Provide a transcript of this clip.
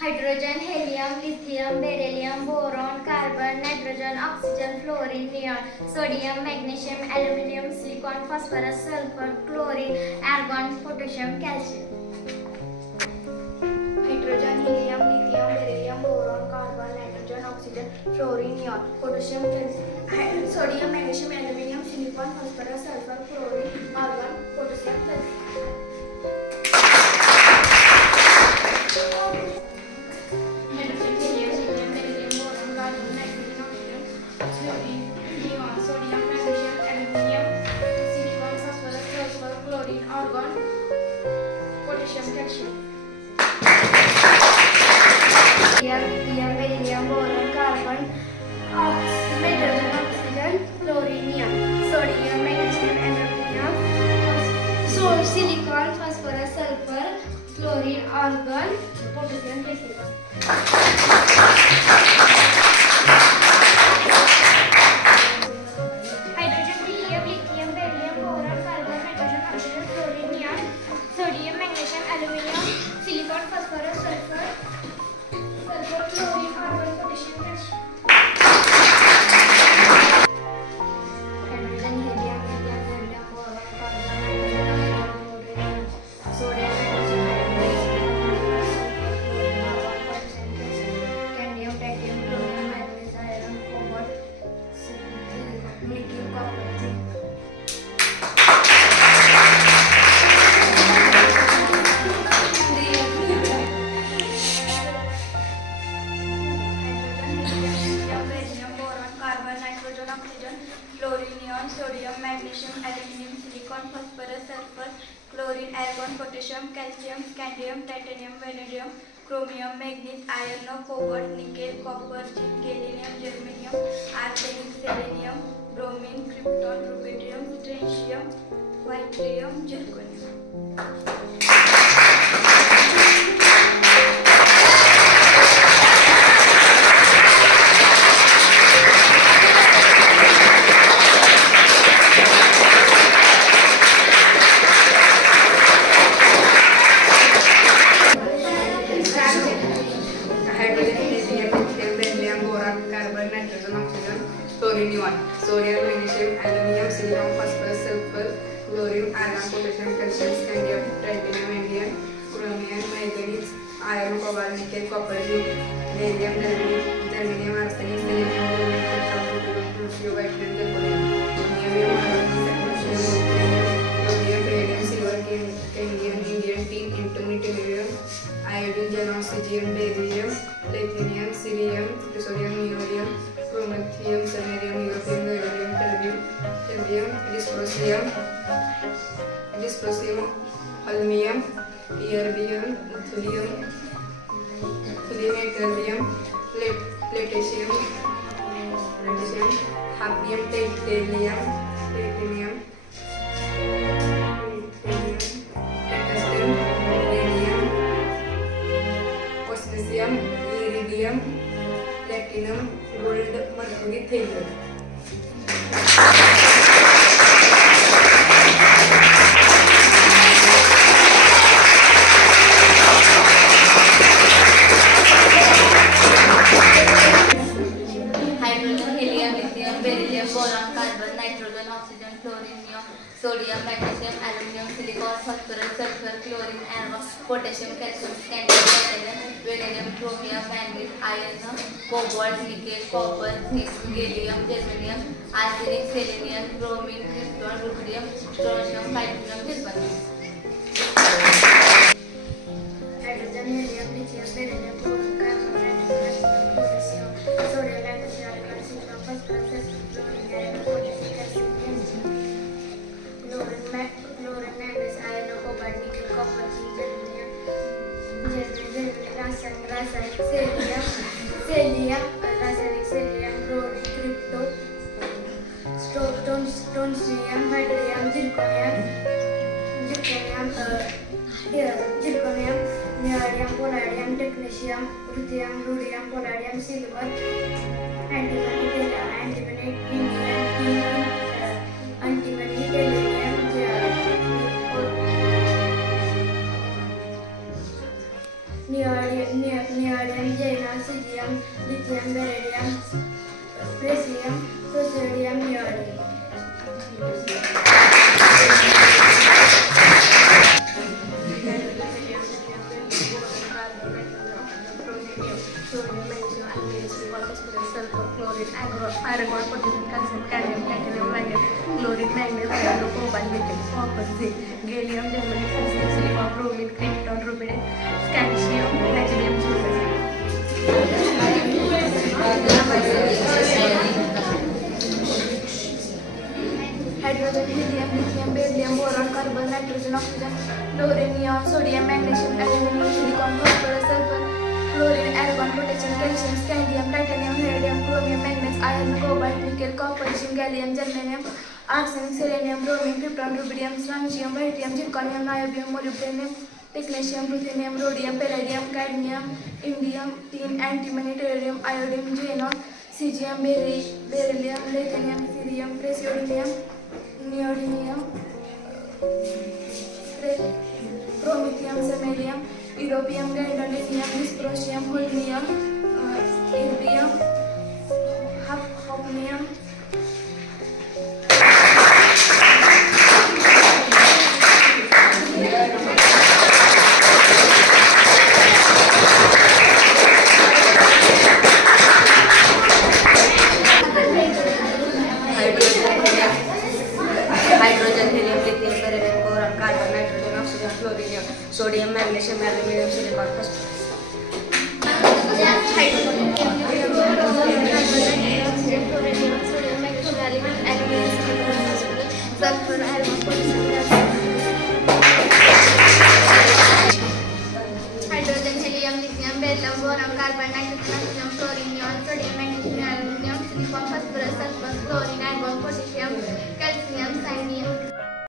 Hydrogen, helium, lithium, beryllium, boron, carbon, nitrogen, oxygen, fluorine, neon, sodium, magnesium, aluminium, silicon, phosphorus, sulfur, chlorine, argon, potassium, calcium. Hydrogen, helium, lithium, beryllium, boron, carbon, nitrogen, oxygen, fluorine, neon, potassium, calcium, sodium, magnesium, aluminium, silicon, phosphorus, sulfur, chlorine, argon, potassium, calcium. Argon, potassium, calcium. Lithium, beryllium, boron, carbon, nitrogen, oxygen, fluorine, neon, sodium, magnesium, aluminium, silicon, phosphorus, sulfur, chlorine, argon, potassium, calcium. Sodium, magnesium, aluminium, silicon, phosphorus, sulfur, chlorine, argon, potassium, calcium, scandium, titanium, vanadium, chromium, manganese, iron, cobalt, nickel, copper, zinc, gallium, germanium, arsenic, selenium, bromine, krypton, rubidium, strontium, yttrium, zirconium. Sodium, magnesium, aluminium, silicon, phosphorus, sulfur, chlorine, argon, potassium, calcium, scandium, titanium, vanadium, chromium, manganese, iron, cobalt, nickel, copper, zinc, gallium, germanium, arsenic, selenium, bromine, krypton, rubidium, yttrium, zirconium, rhodium, palladium, silver, cadmium, indium, tin, antimony, tellurium, iodine, xenon, cesium, beryllium, platinum, cerium, plutonium, neodymium, promethium, samarium, europium, gallium, terbium, dysprosium, holmium, erbium, thulium, terbium, platinum, hafnium, titanium, tungsten, radium, potassium, iridium, platinum, gold, mercury, thorium. Hydrogen, helium, lithium, beryllium, boron, carbon, nitrogen, oxygen, fluorine, neon, sodium, magnesium, aluminium, silicon, phosphorus, sulfur, chlorine, argon, potassium, calcium, scandium, titanium, vanadium, chromium, manganese, iron, cobalt, nickel, copper, zinc, gallium, germanium, arsenic, selenium, bromine, krypton, rubidium, strontium, titanium, zirconium. Hydrogen, helium, lithium, beryllium, boron, carbon, nitrogen, potassium, sodium, magnesium, argon, silicon, phosphorus, chlorine, argon, potassium, calcium, chlorine, manganese, iron, cobalt, nickel, copper, zinc, germanium, रासायनिक selenium, bromine, crypto, strontium, hydrogen, zirconium, neodymium, palladium, technetium, lithium, rhodium, palladium, silver, antimony, indium, tin, antimony, tellurium, neodymium, neodymium, xenon, cesium, lithium, beryllium, praseodymium, praseodymium, neodymium. Sodium, magnesium, aluminum, silicon, phosphorus, sulfur, chlorine, iron, potassium, calcium, cadmium, titanium, vanadium, chlorine, manganese, iron, cobalt, nickel, copper, zinc, gallium, germanium, arsenic, silicon, bromine, krypton, rubidium, scandium, platinum, Hydrogen, helium, lithium, beryllium, boron, carbon, nitrogen, oxygen, fluorine, neon, sodium, magnesium, aluminum, silicon, phosphorus, sulfur, chlorine, argon, potassium, calcium, scandium, titanium, vanadium, chromium, manganese, iron, cobalt, nickel, copper, zinc, gallium, germanium, arsenic, selenium, bromine, krypton, rubidium, strontium, yttrium, zirconium, niobium, molybdenum, technetium, ruthenium, rhodium, palladium, cadmium, indium, tin, antimony, tellurium, iodine, xenon, cesium, beryllium, lithium, cerium, praseodymium, neodymium, promethium, samarium, europium, gadolinium, dysprosium, holmium, yttrium, hafnium. Hydrogen, helium, lithium, beryllium, boron, carbon, nitrogen, oxygen, fluorine, sodium, magnesium, aluminum, silicon, phosphorus. Sulfur, iron, potassium, hydrogen, helium, lithium, beryllium, boron, carbon, nitrogen, oxygen, fluorine, neon, sodium, magnesium, aluminum, silicon, phosphorus,